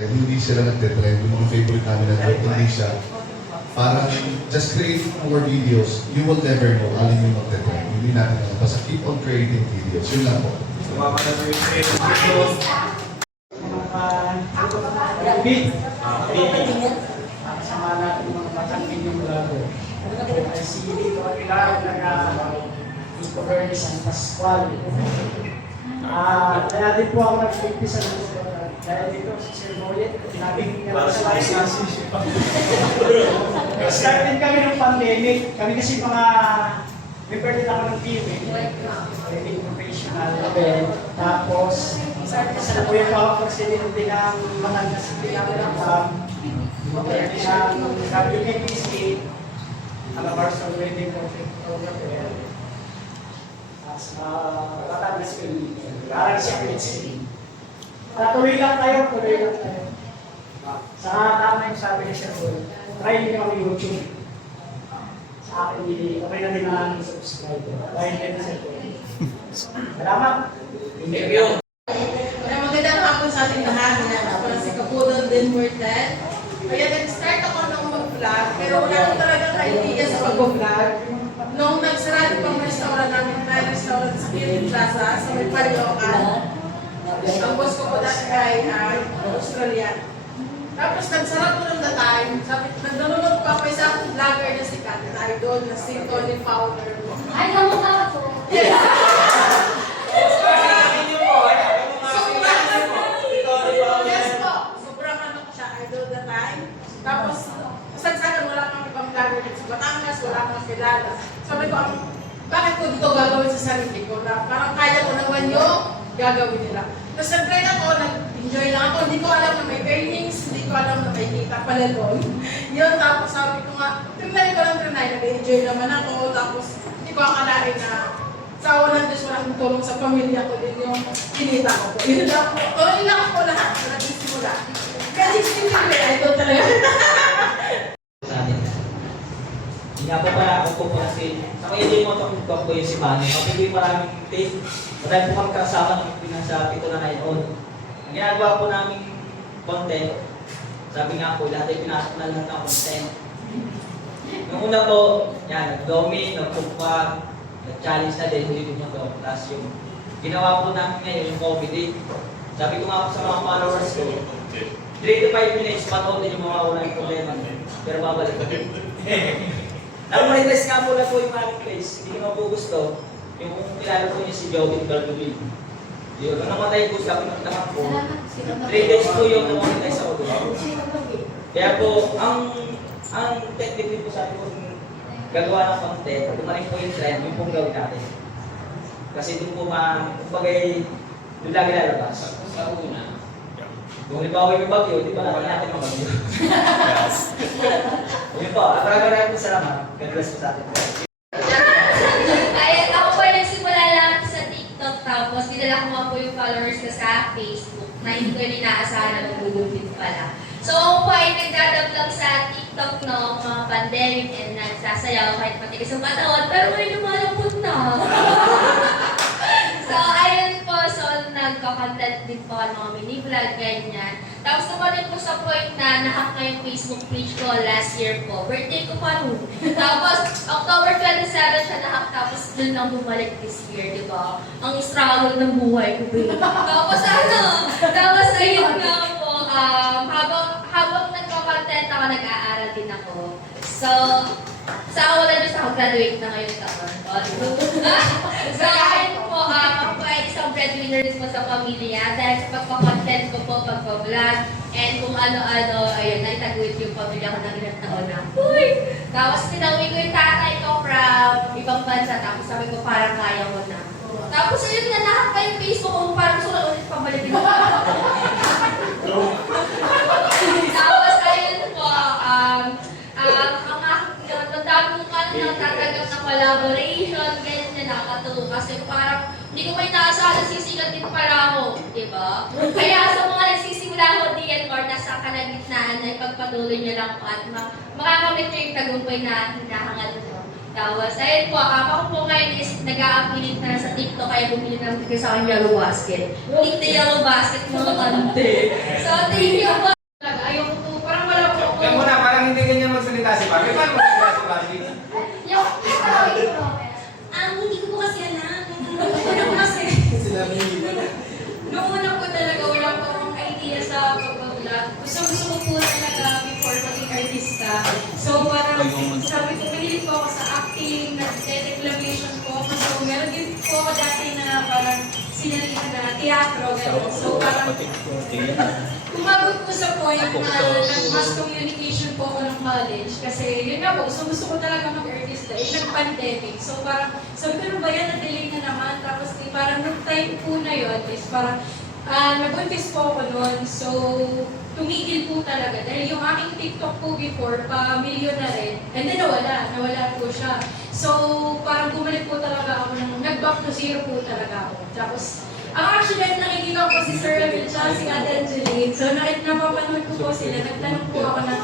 Hindi sila nagte-trend, yung favorite namin na hindi siya. Parang just create more videos, you will never know alin yung magte-trend. Hindi natin alam. Basta keep on creating videos. Yun lang po. Sumama na po yung creative videos. Kasama natin yung mga matangkin yung lago. Ay si Lito Aguilar, nag-discover ni San Pascual. Kaya din po ako nag-umpisa ng dahil dito si Sir Moyet, nabing nga lang sa live. Start din kami ng pandemic. Kami kasi mga member din ako ng team. Wedding professional event. Tapos, sa po yung mga presidente ng mga nasiti namin ng WKPC, Alabarzon Wedding Photographer. Tapos, Batangas Community. Parang siya PhD. Tuloy lang tayo. Sa tama yung sabi ni Sir Paul, try nyo kami YouTube. Sa akin, okay na din ang subscribe. Dahil din na Sir Paul. Salamat! Thank you. Magandang hapon sa ating lahat. Ako si Kapudon din Mortel. Kaya nag-start ako ng mag-vlog, pero wala ko talagang kaibigan sa pag-vlog. Nung nagsarado pang restaurant namin, may restaurant sa Kirin Plaza, sa may Paliokan. Ang boss ko po dati ay Australian. Tapos nagsarap ko ng time, sabi, nagdununod pa ako isang vlogger na sikat, na idol, na si Tony Fowler. Ay, kamukha ko. Yes! Yes po! Sobrang ano ko siya, idol na time. Tapos, kasagsagan wala kang ibang vlogger dito sa Batangas, wala kang kilala. Sabi ko, bakit ko dito gagawin sa sarili ko? Na parang kaya ko naman yung gagawin nila. Tapos nag-try ako, nag-enjoy lang ako. Hindi ko alam na may earnings, hindi ko alam na may kita pala doon. Yun, tapos sabi ko nga, trinay ko lang trinay, nag-enjoy naman ako. Tapos hindi ko akalain na sa walang Diyos, walang tulong sa pamilya ko din yung kinita ko. Yun lang po. Tuloy lang ako lahat, nag-simula. Kasi simula, idol talaga. Hindi nga po pala ako po kasi sa kaya din mo itong ko yung si Manny. Kapag yung maraming tape, marami po kami kasama ng pinasa pito na ngayon. Ang ginagawa po namin content, sabi nga po, lahat ay pinasok na lang ng content. Yung una po, yan, nag-domain, nag-pumpa, nag-challenge na din, hindi din yung to. Tapos yung ginawa po namin ngayon, yung COVID date. Sabi ko nga po sa mga followers ko, 3 to 5 minutes, panoodin yung mga unang problema. Pero babalik ko din. Nag-monetize nga po na po yung marketplace. Hindi ko po gusto. Yung kilala po niya si Jovin Balduin. Yun, ang namatay po siya, pinagtamak po. 3 days po yung namonetize ako doon. Kaya po, ang technique po sa atin po, gagawa ng content, tumarin po yung trend, yung pong gawin natin. Kasi doon po kumbagay, doon lagi lalabas. Sa una. Kung halimbawa yung bagyo, di ba natin ang bagyo? Yes. Yun po, at maraming salamat. God bless po sa atin. Ay, ako po ay nagsimula lang sa TikTok, tapos dinala ko nga po yung followers ko sa Facebook na hindi ko inaasahan na magugulpit pala. So, ako po ay nagdadablog sa TikTok no, mga pandemic and nagsasayaw kahit matigas ang katawan, pero may lumalapot na. So, ayun po, so nagka-content din po ng mga mini-vlog, ganyan. Tapos naman po sa point na nahack na yung Facebook page ko last year po. Birthday ko pa rin. Tapos, October 27 siya nahack, tapos dun lang bumalik this year, di ba? Ang struggle ng buhay ko, babe. Tapos ayun nga po, habang nagka-content ako, nag-aaral din ako. So, sa wala Diyos ako, graduate na ngayon taon. So, ayun po, ako po ay isang breadwinner din po sa pamilya dahil sa pagpa-content ko po, pagpa-vlog, and kung ano-ano, ayun, naitaguyit yung pamilya ko ng ilang taon na. Uy! Tapos tinawin ko yung tatay ko from ibang bansa, tapos sabi ko parang kaya ko na. Tapos ayun na, lahat pa yung Facebook ko, parang gusto ko ulit pabalik ko. Tapos ayun po, ang dami kong natatanggap na collaboration, ganyan na nakakatuwa kasi parang hindi ko may naasahan na sisikat din pala ako, di ba? Kaya sa mga nagsisimula ako DNR, nasa kalagitnaan na ipagpatuloy niyo lang po at makakamit niyo yung tagumpay na hinahangad mo. Tapos, ayun po, ako po ngayon is nag-a-affiliate na sa TikTok kaya bumili ng sa akin yellow basket. Tik na yellow basket mga kante. So, thank you po. Bakit paano mo siya si Barbie? Yung hindi ko po kasi alam. Ano po kasi? Sinabi niyo ba na? Noong una po talaga, wala po akong idea sa pag-vlog. Gusto ko po talaga before maging artista. So parang sabi ko, mahilig po ako sa acting, nag-declamation po ako. So meron din po ako dati na parang sinalita na teatro. Ganun. So parang umabot po sa point na nag-mass communication po ako ng college. Kasi yun nga po, gusto ko talaga mag-artista. Nag-pandemic. So parang, sabi ko, ano ba yan, na-delay na naman. Tapos parang nung time po na yun is parang, nag-confess po ako noon. So, tumigil po talaga. Dahil yung aking TikTok po before, pa-milyon na rin. And then nawala po siya. So, parang bumalik po talaga ako ng, nag-back to zero po talaga ako. Tapos, actually, nakikita ko si Sir Emil at si Ate Angeline. So, napapanood ko po sila. Nagtanong po ako na,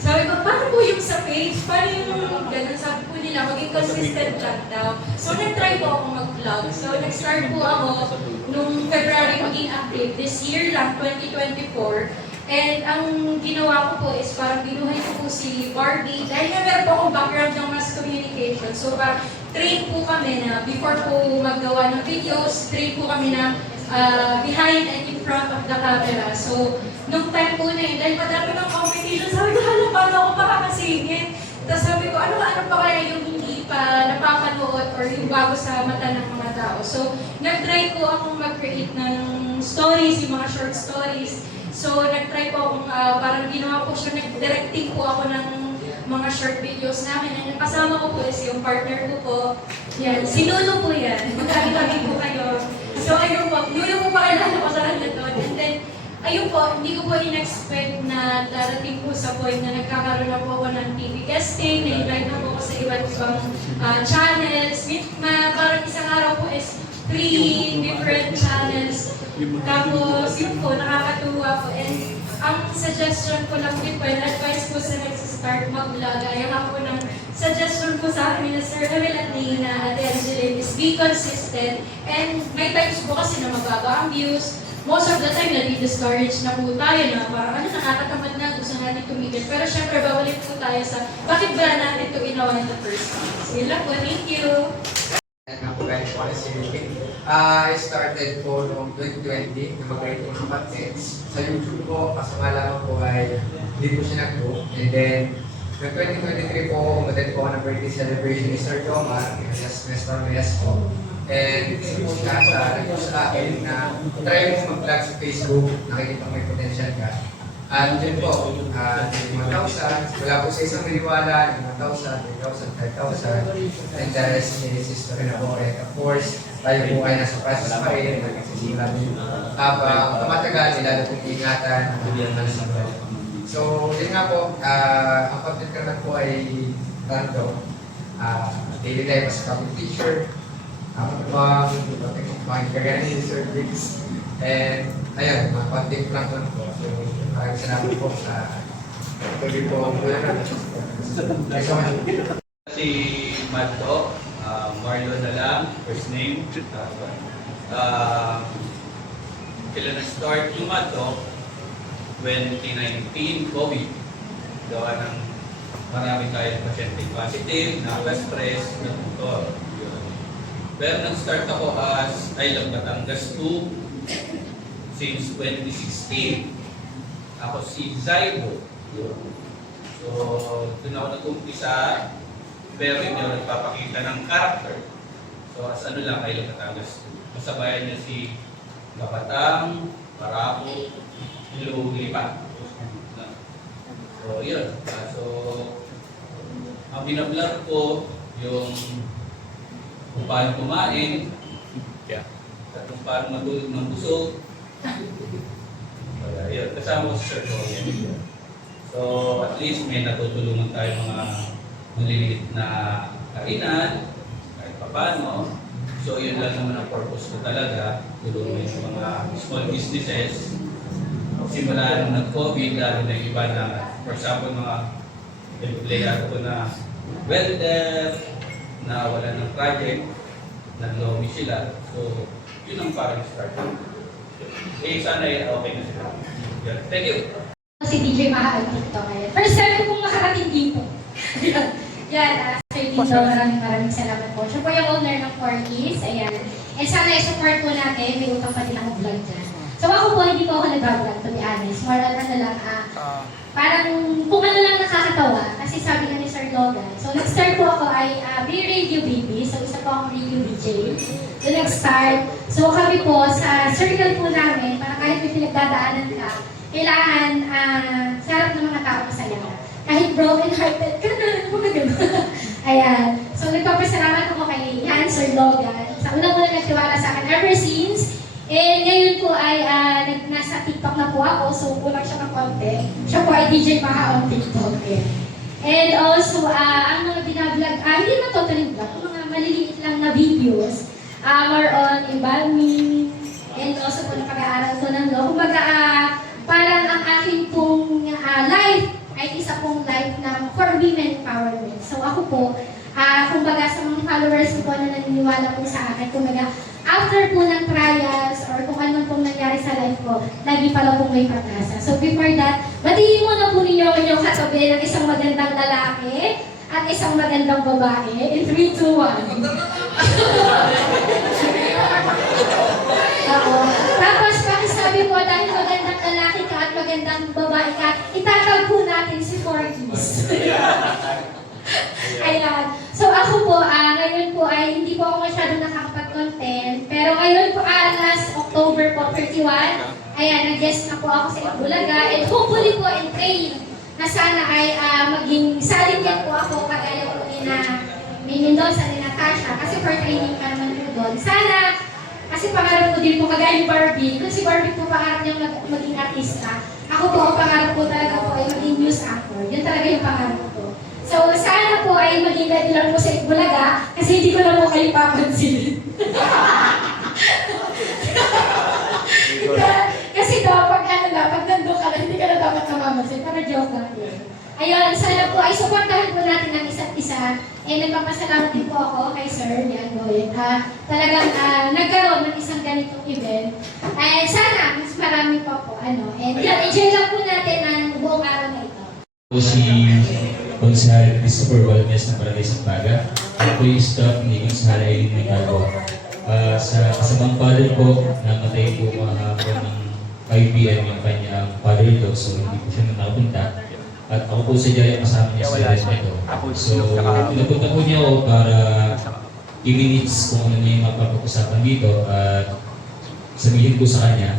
sabi ko, paano po yung sa page? Paano yung ganun? Sabi po nila, maging consistent lang daw. So, nag-try po ako mag-vlog. So, nag-start po ako nung February maging active. This year lang, 2024. And ang ginawa ko po is parang binuhay ko po si Barbie. Dahil nga meron po akong background ng mass communication. So, parang train po kami na before po maggawa ng videos, train po kami na behind and in front of the camera. So, nung time po na yun, dahil madami ng competition, sabi ko, hala, paano ako makakasingit? Tapos sabi ko, ano pa kaya yung hindi pa napapanood or yung bago sa mata ng mga tao? So, nag-try po akong mag-create ng stories, yung mga short stories. So, nag-try po akong, parang ginawa po siya, nag-directing po ako ng mga short videos namin. And yung kasama ko po is yung partner ko po. Yan, si Nuno po yan. Magkakitabi po kayo. So, ayun po, Nuno po pa kailangan ko sa kanya doon. And then, ayun po, hindi ko po in-expect na darating po sa point na nagkakaroon na po ako ng TV guesting, na-invite na po ako sa iba't ibang channels. Parang isang araw po is 3 different channels. Tapos, yun po, nakakatuwa po. And ang suggestion ko lang din po, yung advice ko sa nag-start mag-vlog, ay ako ng suggestion ko sa akin ni Sir Emil at ni Ate Angeline is be consistent. And may times po kasi na mababa ang views. Most of the time, nadi-discourage na po tayo na parang nakakatamad na, gusto natin tumigil. Pero syempre, babalik po tayo sa bakit ba natin ito ginawa in the first place. Yun lang po, thank you! Ako guys, ako si Ricky. I started po noong 2020 na mag-write po ng contents. Sa YouTube po, kaso nga lang po ay hindi po siya nag-go. And then, noong 2023 po, umattend po ako ng birthday celebration ni Sir Jomar, yes, Mr. Mes po. And isa po siya sa akin na try mo mag-vlog sa Facebook, nakikita may potential ka. At yun po, 1,000, wala po sa isang maniwala, 1,000, 3,000, 5,000, and the rest is history na po. And of course, tayo po ay nasa process pa rin, nagsisimulan din. Habang tumatagal, lalo pong ingatan, so, yun nga po, ang content ko naman po ay random. Daily life as a public teacher, mga kagaya ni Sir Briggs. And ayun, mga content lang po. So, maraming salamat po sa tuloy po. Thanks so much. Si Maddo, Marlon na lang, first name. Kailan na-start yung Maddo? 2019, COVID. Gawa ng marami tayong pasyente positive, na-stress, na-tutor. Pero nag-start ako as Island Batangas 2 since 2016. Ako si Zybo. So, doon ako nag-umpisa, pero hindi ako nagpapakita ng character. So, as ano lang, Island Batangas 2. Masabayan niya si Kapatang, Parako, Ilo, Lipat. So, yun. So, ang binablog ko, yung kung paano kumain, at kung paano matulog ng busog. Yun, kasama ko si Sir Joel. So, at least may natutulungan tayo mga maliliit na kainan, kahit pa paano. So, yun lang naman ang purpose ko talaga. Tulungan yung mga small businesses. Simula nung nag-COVID, lalo na yung iba na, for example, mga empleyado ko na welder, na wala ng project, nag-lobby sila. So, yun ang parang start. Eh, sana okay na sila. Yeah. Thank you. Si DJ Mahal dito ngayon. First time ko pong makarating dito. Yan, Sir Dino, maraming salamat po. Siya po yung owner ng Porky's. Ayan. And sana i-support po natin. May utang pa din ako vlog dyan. So ako po, hindi po ako nag-vlog, to be honest. More on ano lang, parang kung ano lang nakakatawa. Kasi sabi nga ni Sir Logan. So nag-start po ako ay B-Radio Baby. So isa po akong radio DJ. So nag-start. So kami po, sa circle po namin, para kahit may pinagdadaanan ka, kailangan sa harap ng mga tao masaya ka. Kahit broken-hearted ka na, mga gano'n. Ayan. So nagpapasalamat ako kay Sir Logan. Sa unang-unang nagtiwala sa akin ever since. And ngayon po ay nasa TikTok na po ako, so kulang siya ng konti. Siya po ay DJ Maha on TikTok. And also, ang mga binablog, hindi naman totally vlog, mga maliliit lang na videos, more on embalming, and also po na pag-aaral ko ng law. Kumbaga, parang ang aking pong life ay isa pong life ng for women empowerment. So ako po, kumbaga sa mga followers ko po na naniniwala po sa akin, kumbaga, after po ng trials or kung ano pong nangyari sa life ko, lagi pala pong may pag-asa. So before that, batiin mo na po ninyo ang inyong katabi ng isang magandang lalaki at isang magandang babae. In 3, 2, 1. Oo. Tapos pakisabi mo dahil magandang lalaki ka at magandang babae ka, itatag po natin si Porky's. Ayan. So ako po, ngayon po ay hindi po ako masyadong nakakapag-content. Pero ngayon po, last October po, 31, ayan, nag-guest na po ako sa Itbulaga. And hopefully po, and pray na sana ay maging salingan po ako kagaya po ni Mendoza, ni Natasha. Kasi for training ka naman po doon. Sana, kasi pangarap ko din po kagaya ni Barbie. Kung si Barbie po pangarap niya maging artista. Ako po, ang pangarap ko talaga po ay maging news actor. Yun talaga yung pangarap ko. So, sana po ay maging ready lang po sa Itbulaga kasi hindi ko na po kayo papansin. Kasi daw, pag nandun ka na, hindi ka na dapat namamansin. Para joke lang yun. Ayun, sana po ay supportahan po natin ang isa't isa. Nagpapasalamat din po ako kay Sir Yan Goyen. Talagang nagkaroon ng isang ganitong event. Sana, mas marami pa po. And yan, enjoy lang po natin ang buong araw na ito. Si Konsehal Christopher Valmes ng Barangay Sampaga. Ako yung staff ni Konsehal Aileen Mercado. Sa kasamang father ko, namatay po kahapon ng 5 p.m. yung kanyang father-in-law, so hindi po siya nakapunta. At ako po sa Jaya kasama niya sa event nito. So, pinapunta po niya ako para i-minutes kung ano niya yung mapapag-usapan dito at sabihin ko sa kanya.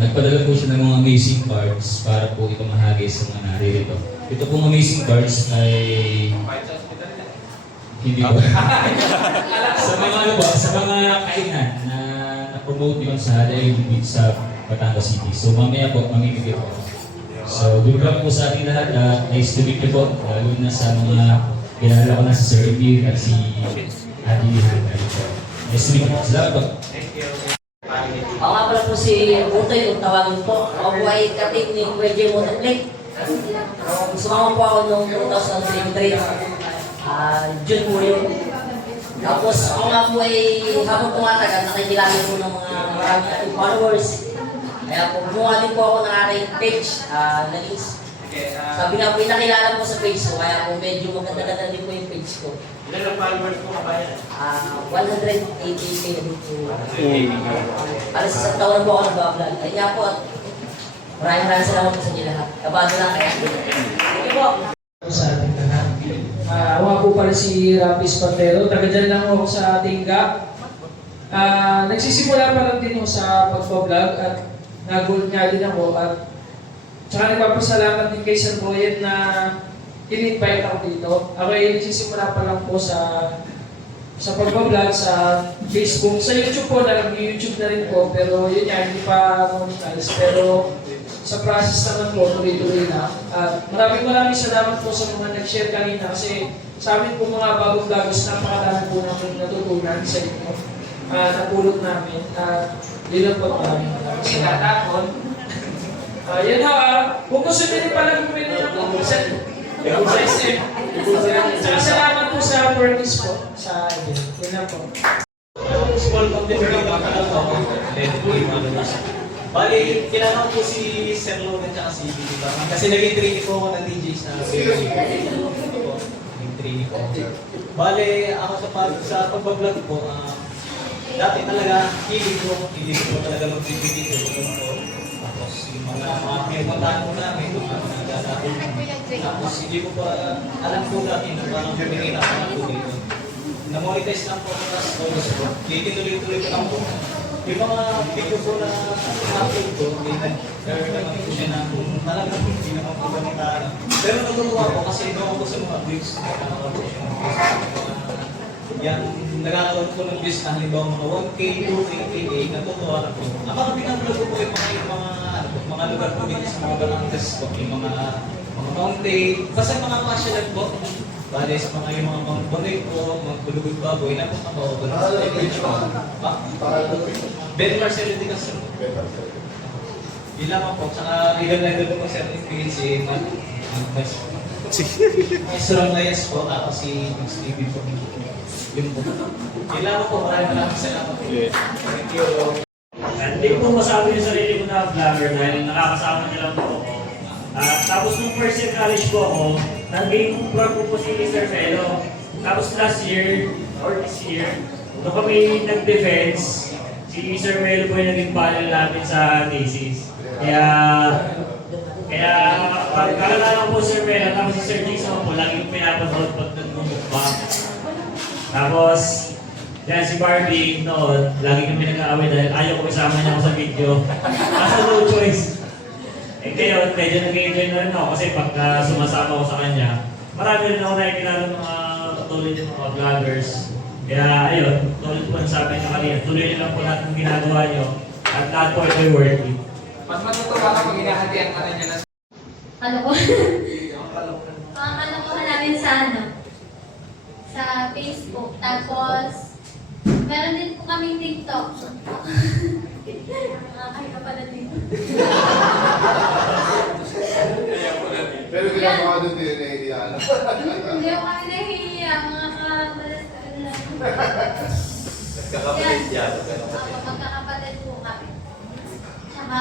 Nagpadala po siya ng mga amazing cards para po ipamahagi sa mga naririto. Ito pong amazing cards ay hindi po. sa mga kainan na na-promote niyo sa Halay sa Batangas City. So mamaya po, mamimigay po. So good luck po sa ating lahat. Nice to meet you po. Lalo na sa mga kilala ko na si Sir Emil at si Adi Lihan. Nice to meet you. Salamat po. Ako nga pala po si Utoy, kung tawagin po. Ako po ay kating ni Kuya Motoclick. Sumama po ako noong 2023. June po yun. Tapos ako nga po ay habang tumatagal, nakikilala po ng mga maraming followers. Kaya po, gumawa din po ako ng aking page, Lalis. Sabi nga po, nakilala po sa page ko, kaya po medyo maganda-ganda din po yung page ko. Ilan ang followers mo kabayan? 180K na din po. Alas isang taon na po ako nag-vlog. Ay nga po, maraming salamat po sa inyo lahat. Kabado lang kaya. Thank you po. Sa ating lahat. Ako nga po pala si Rapis Pantero. Taga dyan lang ako sa Tingga. Nagsisimula pa lang din ako sa pagpa-vlog at nag-gold nga din ako. At tsaka nagpapasalamat din kay Sir Boyet na in-invite ako dito. Ako ay nagsisimula pa lang po sa pagpa-vlog sa Facebook. Sa YouTube po, nag-YouTube na rin po. Pero yun nga, hindi pa monetize. Pero sa process naman po, tuloy-tuloy na. At maraming salamat po sa mga nag-share kanina kasi sa amin po mga bagong vloggers, napakadami po namin natutunan sa inyo. Napulot namin. At yun lang po, maraming salamat. Yan ha, kung gusto nyo rin pala bumili ng pupusan, salamat po sa Porky's po, sa event. Yan lang po. Small computer lang ako. Bali, kilala ko po si Sir Logan at si Bibi Barman. Kasi naging trainee po ako ng DJ sa Bibi. Naging trainee po ako. Bali, ako sa pag-vlog po, dati talaga, hilig ko talaga mag-video ko. Tapos yung mga pinupuntahan ko namin, mga nagdadapin. Tapos hindi ko pa alam po dati na parang humingi na ako ng tubig ko. Na-monetize lang po ako sa August po. Tinuloy-tuloy ko lang po. Yung mga video po na upload ko, nag-share naman po siya na kung talagang hindi naman po ganita. Pero natutuwa po kasi ito ako sa mga views. Nagkakaroon po siya ng views. Yan, nagkakaroon po ng views na halimbawa mga 1K, 2K, 3K, natutuwa na po. Ang mga pinag-vlog ko po yung mga lugar po dito sa mga barangas po, yung mga mountain, basta mga pasyalan po. Bale sa mga yung mga pangbuloy po, mga bulugod baboy, na po kabawagan. Ben Marcelo de Castro. Yun lamang po, tsaka ilan po sa PNC, Maestro Reyes po, tapos si Stevie po. Yun po. Yun lamang po, maraming salamat po. Thank you. Hindi ko masabi yung sarili ko na vlogger dahil nakakasama nilang po ako. Tapos nung first year college po ako, nag-game vlog po si Mr. Fellow. Tapos last year, or this year, nung kami nag-defense, si Mr. Melo po yung naging panel namin sa thesis. Kaya pagkalala po Sir Melo, tapos si Sir Jason po, lagi yung pinapanood pag nag-mukbang. Tapos, yan si Barbie noon, lagi kami nag-aaway dahil ayaw ko isama niya ako sa video. Asa no choice. Eh ngayon, medyo nag-enjoy na rin ako kasi pagka sumasama ko sa kanya, marami rin ako nakikilala ng mga patuloy ng mga vloggers. Kaya ayun, tulad po ang sabi niya kanina, tuloy niyo lang po lahat ng ginagawa niyo at lahat po ito'y worth it. Mas matutuwa ka pag hinahatian ka na niya na Ano ko? Pangkalokohan namin sa sa Facebook. Tapos, meron din po kaming TikTok. Nakakaya pala dito. Pero ginagawa doon din na Hindi ako kami nahihiya, mga kabalas lang. Nagkakapalit yan. Ako, magkakapatid po kami. Tsaka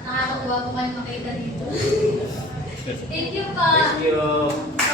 nakakatuwa po kayo makita dito. Thank you pa. Thank you.